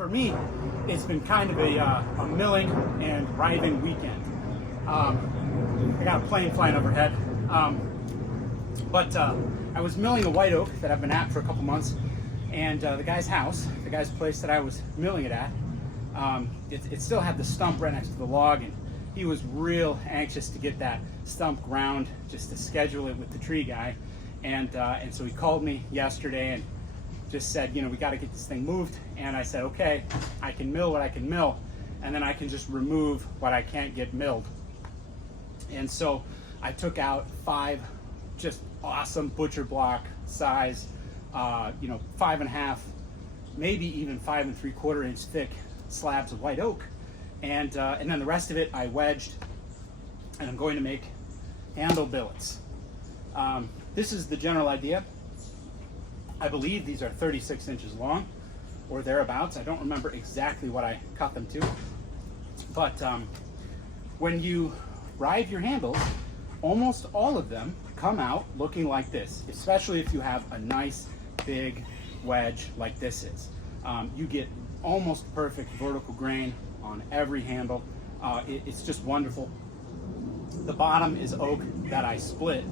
for me, it's been kind of a milling and riving weekend. I got a plane flying overhead. But I was milling a white oak that I've been at for a couple months, and the guy's house, the guy's place that I was milling it at, it still had the stump right next to the log, and he was real anxious to get that stump ground just to schedule it with the tree guy. And so he called me yesterday and just said, you know, we got to get this thing moved. And I said, okay, I can mill what I can mill, and then I can just remove what I can't get milled. And so I took out 5 just awesome butcher block size, 5.5, maybe even 5 3/4 inch thick slabs of white oak. And then the rest of it I wedged, and I'm going to make handle billets. This is the general idea. I believe these are 36 inches long or thereabouts. I don't remember exactly what I cut them to. But when you rive your handles, almost all of them come out looking like this, especially if you have a nice big wedge like this is. You get almost perfect vertical grain on every handle. It's just wonderful. The bottom is oak that I split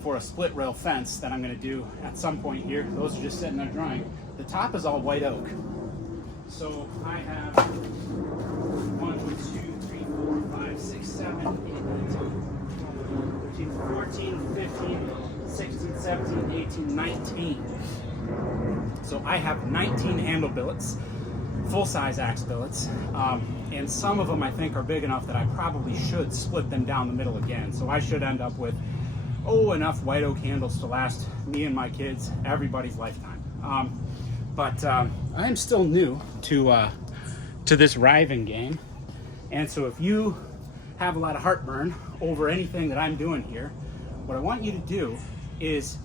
for a split rail fence that I'm going to do at some point here. Those are just sitting there drying. The top is all white oak. So I have 1, 2, 3, 4, 5, 6, 7, 8, 9, 10, 13, 14, 15, 16, 17, 18, 19. So I have 19 handle billets, full-size axe billets, and some of them I think are big enough that I probably should split them down the middle again. So I should end up with enough white oak handles to last me and my kids everybody's lifetime. But I am still new to this riving game, and so if you have a lot of heartburn over anything that I'm doing here, what I want you to do is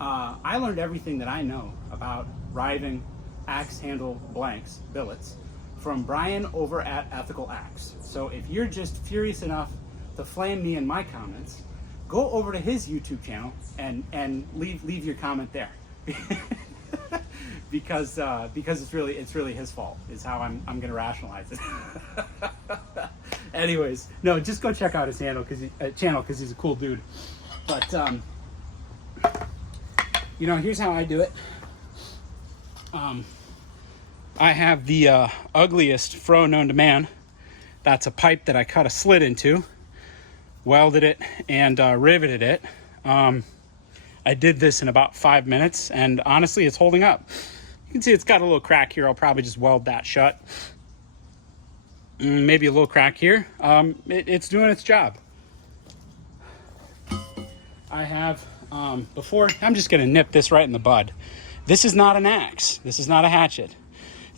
I learned everything that I know about riving axe handle blanks, billets, from Brian over at Ethical Axe. So if you're just furious enough to flame me in my comments, go over to his YouTube channel and leave your comment there. because it's really his fault is how I'm gonna rationalize it. Anyways, no, just go check out his channel because he's a cool dude. But here's how I do it. I have the ugliest fro known to man. That's a pipe that I cut a slit into, welded it, and riveted it. I did this in about 5 minutes, and honestly, it's holding up. You can see it's got a little crack here. I'll probably just weld that shut. Maybe a little crack here. It's doing its job. I have, I'm just gonna nip this right in the bud. This is not an axe. This is not a hatchet.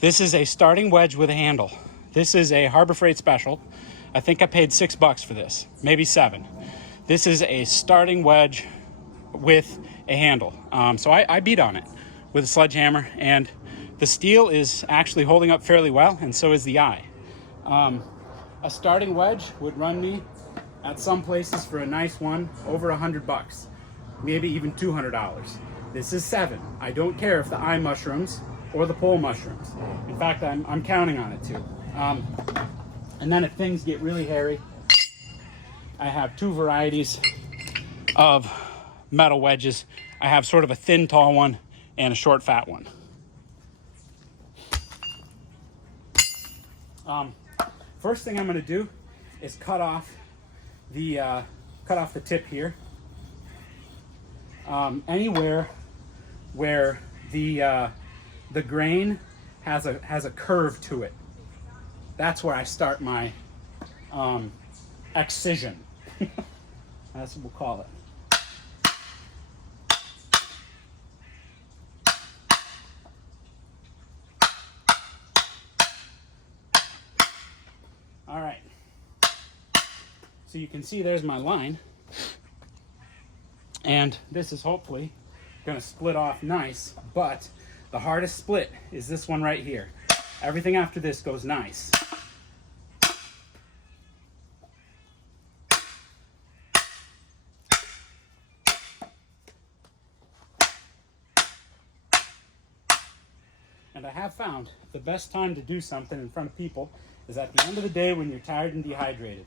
This is a starting wedge with a handle. This is a Harbor Freight special. I think I paid $6 for this, maybe 7. This is a starting wedge with a handle. So I beat on it with a sledgehammer, and the steel is actually holding up fairly well, and so is the eye. A starting wedge would run me at some places for a nice one over $100, maybe even $200. This is 7. I don't care if the eye mushrooms or the pole mushrooms. In fact, I'm counting on it too. And then if things get really hairy, I have 2 varieties of metal wedges. I have sort of a thin, tall one and a short, fat one. First thing I'm going to do is cut off the tip here. Anywhere where the grain has a curve to it, that's where I start my excision. That's what we'll call it. All right. So you can see there's my line. And this is hopefully going to split off nice, but the hardest split is this one right here. Everything after this goes nice. And I have found the best time to do something in front of people is at the end of the day when you're tired and dehydrated.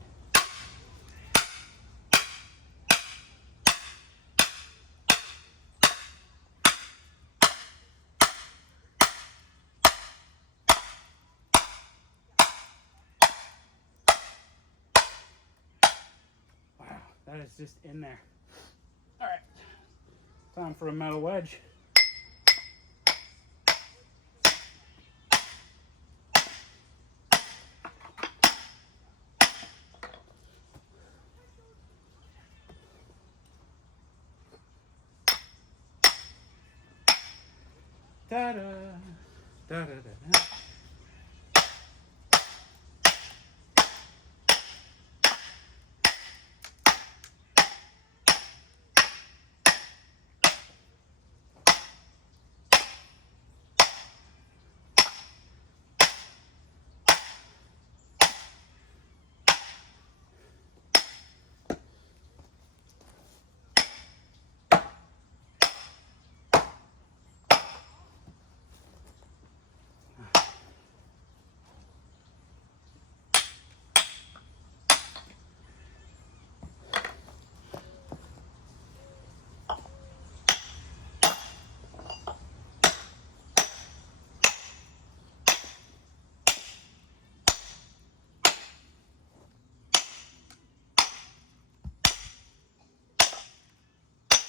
Wow, that is just in there. All right, time for a metal wedge. Da-da, da-da-da-da.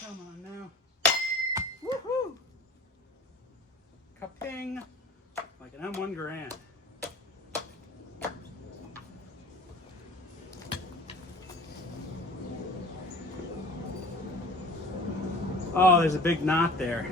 Come on now. Woohoo! Ka-ping! Like an M1 Garand. Oh, there's a big knot there.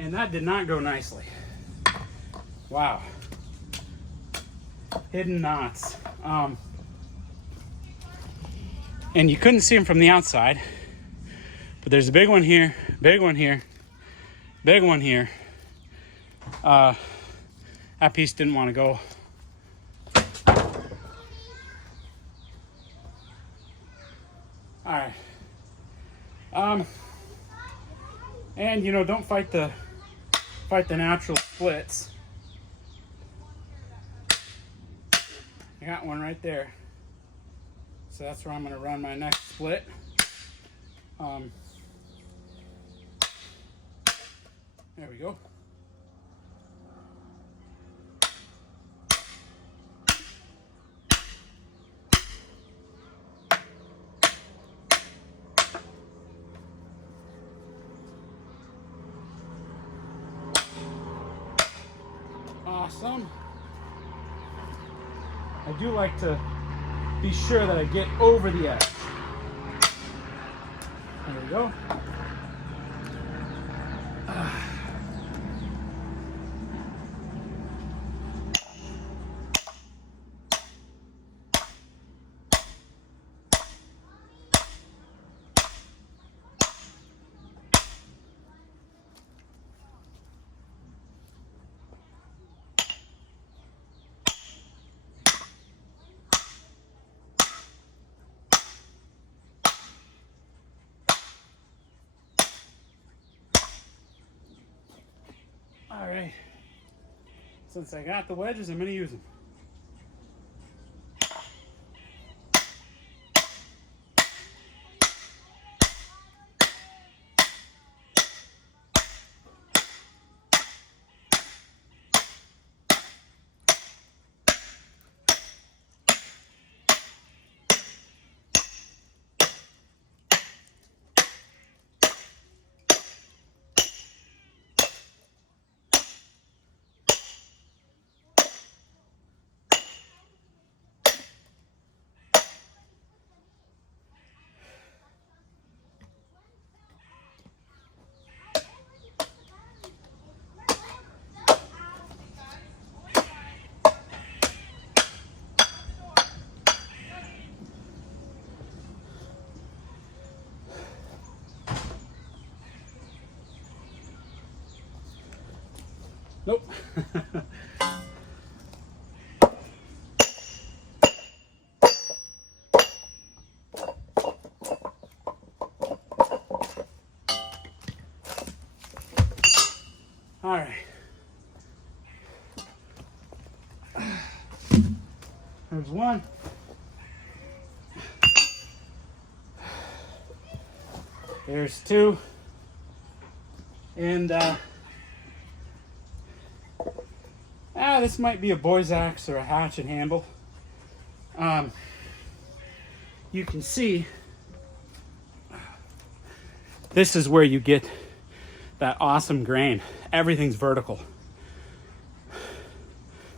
And that did not go nicely. Wow. Hidden knots. And you couldn't see them from the outside, but there's a big one here, big one here, big one here. That piece didn't want to go. All right. And you know, don't fight the natural splits. I got one right there. So that's where I'm going to run my next split. There we go. Awesome. I do like to be sure that I get over the edge. There we go. All right, since I got the wedges, I'm going to use them. Nope. All right. There's one. There's two. And this might be a boy's axe or a hatchet handle. You can see this is where you get that awesome grain. Everything's vertical.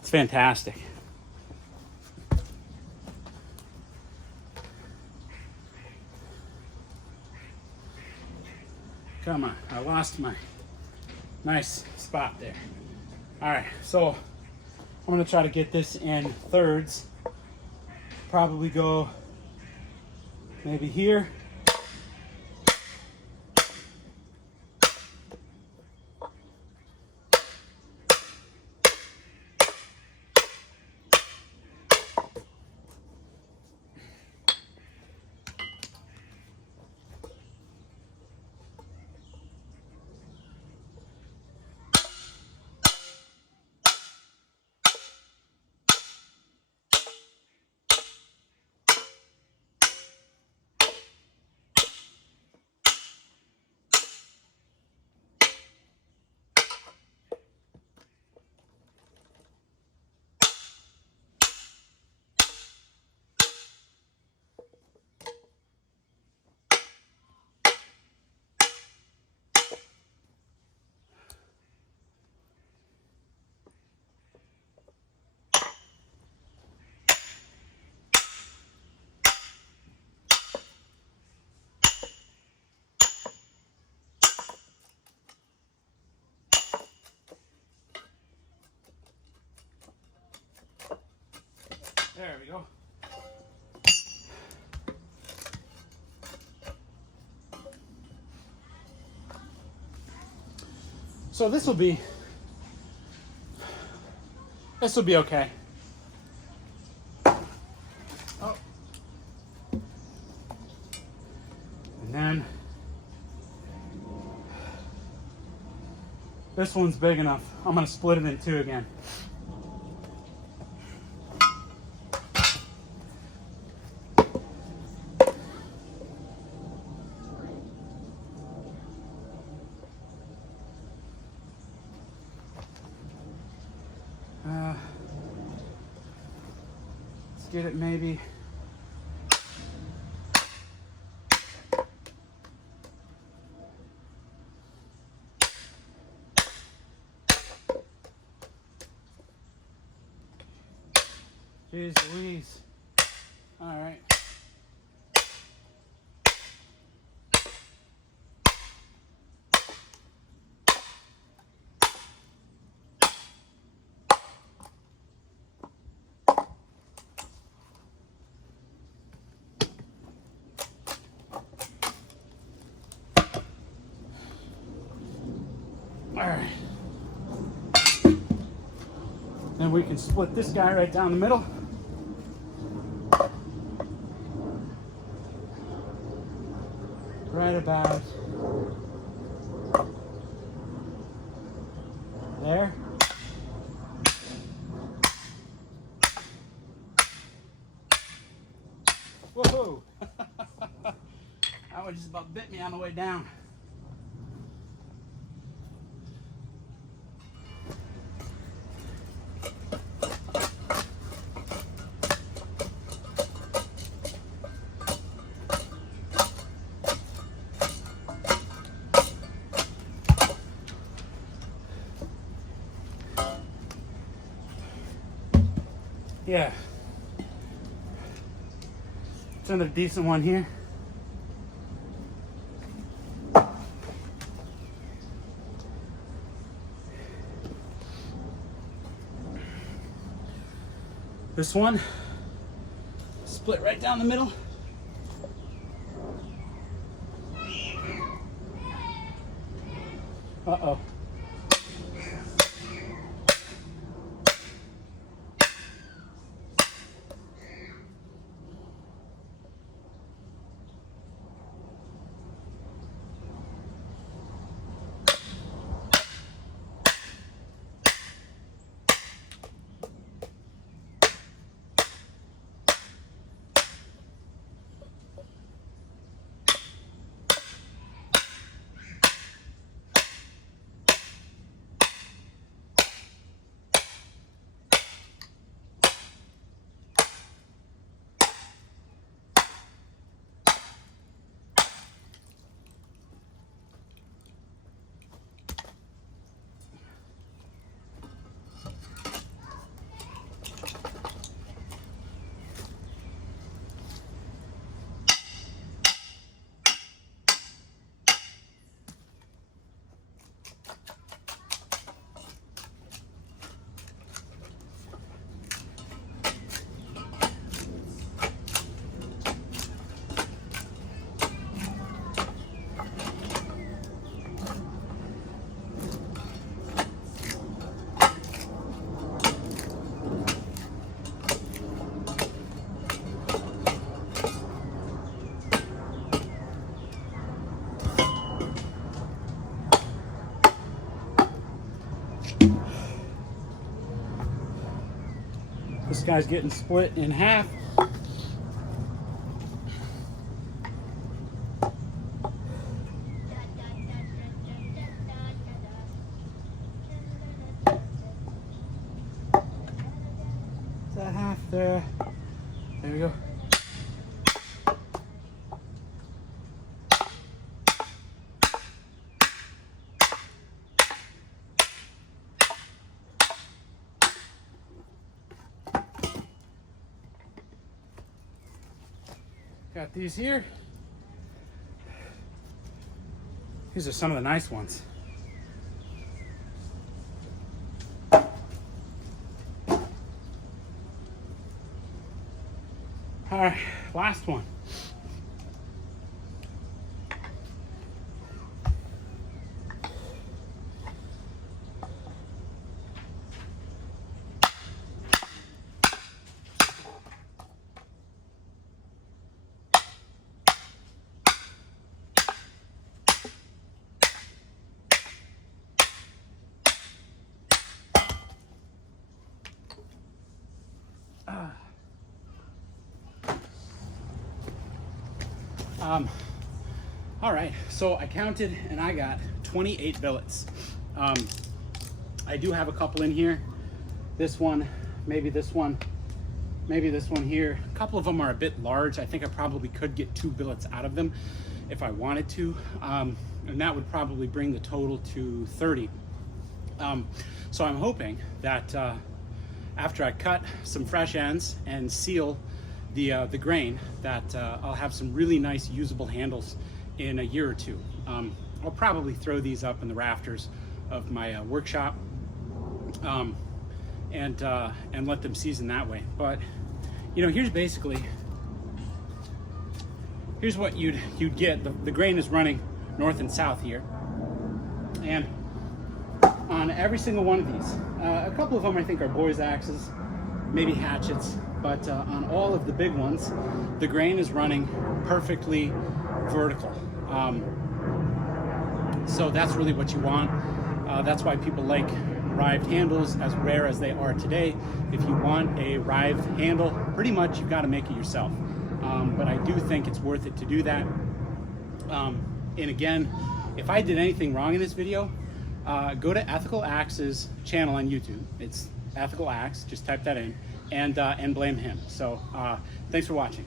It's fantastic. Come on, I lost my nice spot there. All right, so I'm gonna try to get this in thirds. Probably go maybe here. There we go. So this will be okay. Oh. And then this one's big enough. I'm gonna split it in two again. Let's get it maybe. Jeez Louise. All right. All right. Then we can split this guy right down the middle. Right about there. Whoa! That one just about bit me on the way down. Yeah. It's another decent one here. This one, split right down the middle. Uh-oh. This guy's getting split in half. That half there. There we go. Got these here. These are some of the nice ones. All right, last one. All right, so I counted and I got 28 billets. I do have a couple in here. This one, maybe this one here. A couple of them are a bit large. I think I probably could get 2 billets out of them if I wanted to. And that would probably bring the total to 30. So I'm hoping that after I cut some fresh ends and seal the grain, that I'll have some really nice usable handles in a year or two. I'll probably throw these up in the rafters of my workshop and let them season that way. But you know, here's what you'd get. The grain is running north and south here, and on every single one of these, a couple of them I think are boys' axes, maybe hatchets, but on all of the big ones, the grain is running perfectly vertical. So that's really what you want. That's why people like rived handles, as rare as they are today. If you want a rived handle, pretty much you've got to make it yourself. But I do think it's worth it to do that. And again, if I did anything wrong in this video, go to Ethical Axe's channel on YouTube. It's Ethical Axe, just type that in, and blame him. So thanks for watching.